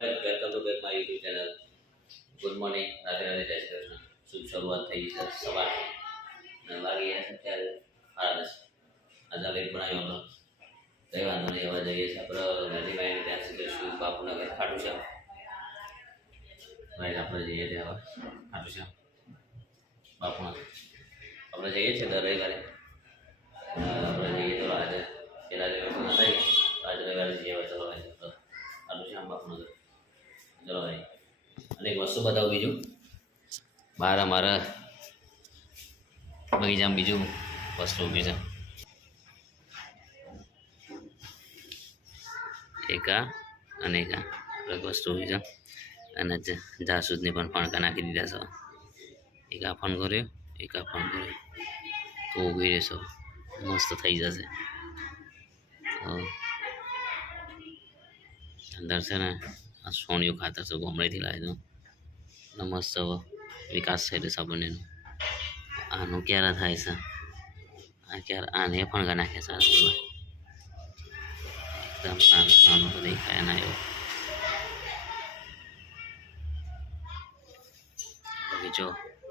Welcome to back my YouTube channel. Good morning, Radhe Radhe, જય શ્રી કૃષ્ણ. શુભ શરૂઆત થઈ છે સવારે. અને વાગી ગયા છે ત્યારે 10:30. આજે લેટ બનાવ્યો હતો. કઈ વાંધો નહીં, હવે જઈએ છીએ આપણે નદીમાં ત્યાં સુધી જઈશું બાપુનગર ખાટું શ્યામ. ભાઈ આપણે જઈએ છીએ હવે ખાટું શ્યામ બાપુનગર. આપણે જઈએ છીએ દર રવિવારે. આપણે જઈએ તો આજે પેલા રવિવારે તો નતા ગયા, આજે રવિવારે જઈએ હવે. ચલો ભાઈ ખાટું શ્યામ બાપુનગર. ચલો ભાઈ. અને એક વસ્તુ બતાવું બીજું, બહાર અમારા બગીચામાં બીજું વસ્તુ ઊભી છે. એકા અને એકા અલગ વસ્તુ ઊભી છે. અને જાસૂદની પણ ફણકા નાખી દીધા છે. એકા ફોન કર્યો, એકા ફોન કર્યો તો ઊભી રહેશો, મસ્ત થઈ જશે. અંદર છે ને આ સોનિયું ખાતર છે, ગોમડેથી લાવ્યું હતું. મસ્ત વિકાસ થઈ રહ્યો છે આપણને. આનું ક્યારે થાય છે, આ ક્યારે આને પણ નાખે છે. એકદમ નાનું તો દેખાય ના એવું બગીચો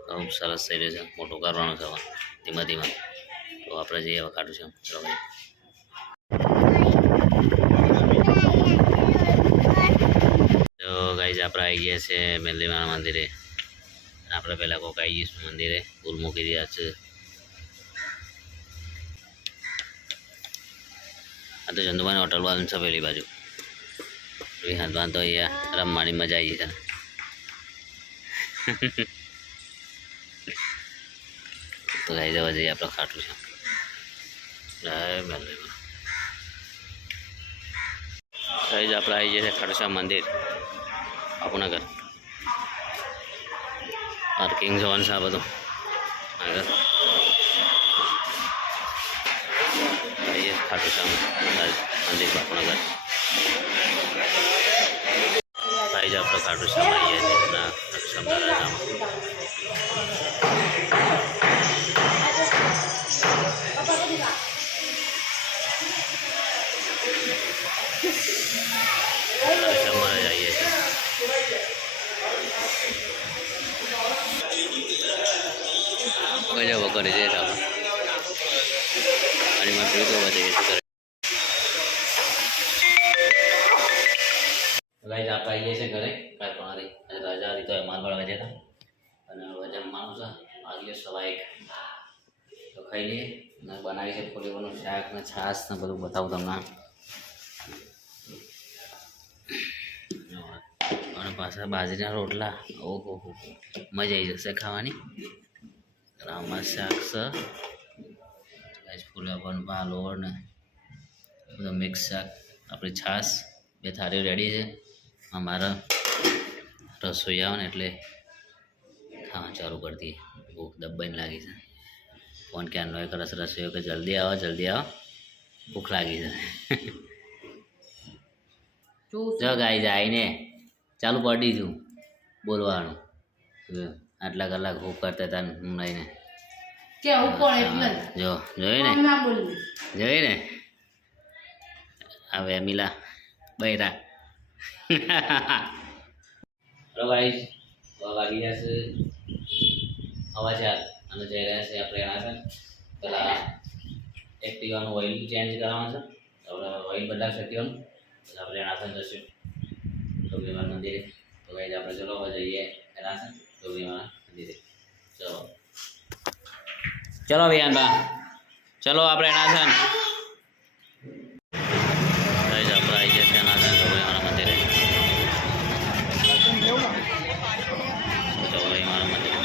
ખૂબ સરસ થઈ રહ્યો છે. મોટો કરવાનો છે ધીમા ધીમા. તો આપણે જઈએ હવે કાઢું છું. ચલો ભાઈ. તો ગાઈઝ આપણે આવી ગયા છે મેલીમાના મંદિરે. આપણે પહેલાં કોઈક આવી જઈશું મંદિરે, ફૂલ મૂકી રહ્યા છે. આ તો ચંદુભાઈની હોટલ વાળું છે પેલી બાજુ. વિહાન તો અહીંયા રમવાની મજા આવી છે. તો ગાઈ જવા જઈએ આપણે ખાટું છે. ગાઈઝ આપણે આવી જઈએ ખાટું શ્યામ મંદિર બાપુનગર. પાર્કિંગ જોવાનું છે આ બધું આગળ. આવીએ ખાટું શ્યામ મંદિર બાપુનગર. આવી જાય આપણે ખાટું શ્યામ આવીએ છીએ ખાટું શ્યામ દાદાધામ. અમારે જઈએ છીએ. ગજબ કરે છે આપણે પાણીમાં પીતો જઈએ છીએ. ગાઈઝ આપણે આવીએ છીએ ઘરે. કાંઈ પણ હતી આજે રજા હતી તો માલ મળવા જતા. અને હવે જમવાનું છે વાગીએ 1:15. તો ખાઈ લઈએ. અને બનાવી છે ફોલીવાનું શાક ને છાશ ને બધું બતાવું તમને. અને પાછા બાજરીના રોટલા, ઓહો મજા આવી જશે ખાવાની. આમાં શાક છે, ફૂલાવાનું પાલોર ને બધું મિક્સ શાક. આપણી છાશ, 2 થાળીઓ રેડી છે. અમારા રસોઈ આવે ને એટલે ખાવા ચાલુ કરી દઈએ. ભૂખ દબાઈને લાગી છે. ફોન ક્યારનો એ કરે છે રસોઈઓ કે જલ્દી આવો જલ્દી આવો, ભૂખ લાગી છે. જો ગાઈ જાય ચાલુ કરી દીધું બોલવાનું. આટલા કલાક ભૂખ કરતા હતા લઈને. જો જોઈ ને હવે મિલા બૈરા. વાગી રહ્યા છે હવા 4 અને જઈ રહ્યા છે આપણે એના છે પેલા એક્ટિવાનું ઓઇલ ચેન્જ કરવાનું છે. આપણે ઓઇલ બદલાવશે એક્ટિવાનું. આપણે એના છે જશું ગોપીમાન મંદિરે. તો ગાઈઝ આપણે ચલો હવે જઈએ એના છે ગોપીમાન મંદિરે. ચલો વિયાનબા, ચલો આપણે એના છે ગાઈઝ આપણે આવી ગયા છે એના છે ગોપીમાન મંદિરે. ગોપીમાન મંદિર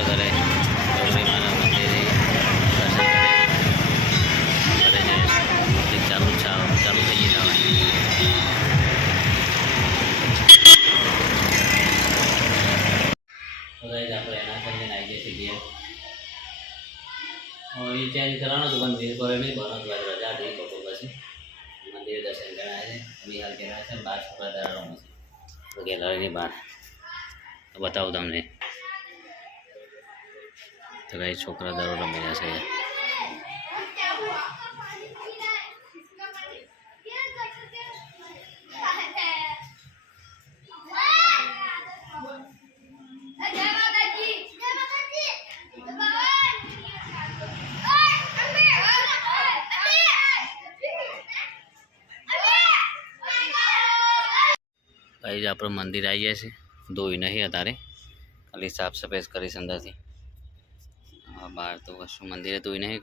આપણા ઘરે ગૌરી માના મંદિરે દર્શન કરે ઘરે જઈએ ચાલુ થઈ જવા આપણે એના કરીને આવી જઈએ છીએ એ ચેન્જ કરવાનો હતો મંદિર પર નહીં બનો રજા હતી બપોર પછી મંદિરે દર્શન કર્યા છે બિહાર કર્યા છે બાર છોકરા દરાડો છે ગેલેરીની બહાર બતાવું તમને તો કઈ છોકરા દરો રમી રહ્યા છે ભાઈ આપણે મંદિર આવી ગયા છે ધોઈ નહીં અત્યારે ખાલી સાફ સફાઈ કરીશ અંદરથી બહાર તો કશું મંદિરે ધોઈ નહીં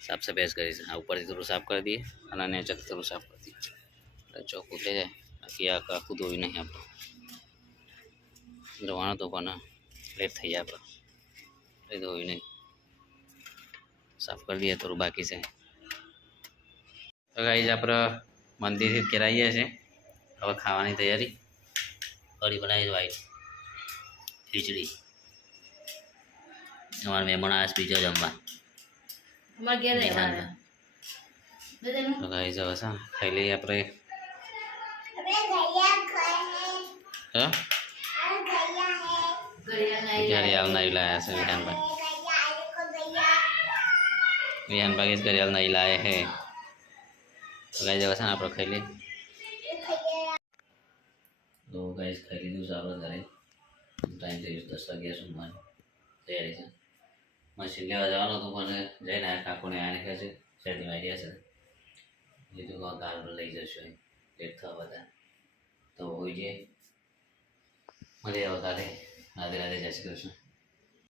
સાફ સફાઈ કરીશ આ ઉપરથી થોડું સાફ કરી દઈએ અને નીચેથી થોડું સાફ કરી દઈએ ચોખ્ખું થઈ જાય બાકી આખું ધોઈ નહીં આપણે જવાનું તો પણ લેટ થઈ જાય આપણે ધોઈ નહીં સાફ કરી દઈએ થોડું બાકી છે તો ગાઈઝ આપણે મંદિરથી કેરાઈએ છીએ હવે ખાવાની તૈયારી કઢી બનાવી વાઈટ ખીચડી અમારા મહેમાન આવે બીજો જમવા તો ગાઈઝ હવે શા ખાઈ લઈએ આપણે ઘડિયાળ નહીં લાયા છે વિહાનભાઈ ઘડિયાળ નહીં લાયા હે તો ગાઈઝ હવે શા આપણે ખાઈ લઈએ તો ગાઈસ ખાઈ લીધું છે આપણે ઘરે ટાઈમ થઈ ગયો 10 વાગ્યા સુધીમાં તૈયારી છે મશીન લેવા જવાનું હતું પણ જઈને કાકુને આને કહે છે શેરથી આઈડિયા છે લીધું કહો કાલ લઈ જશું લેટ થવા બધા તો હોય છે મળીએ હવે કાલે રાધે રાધે જય શ્રી કૃષ્ણ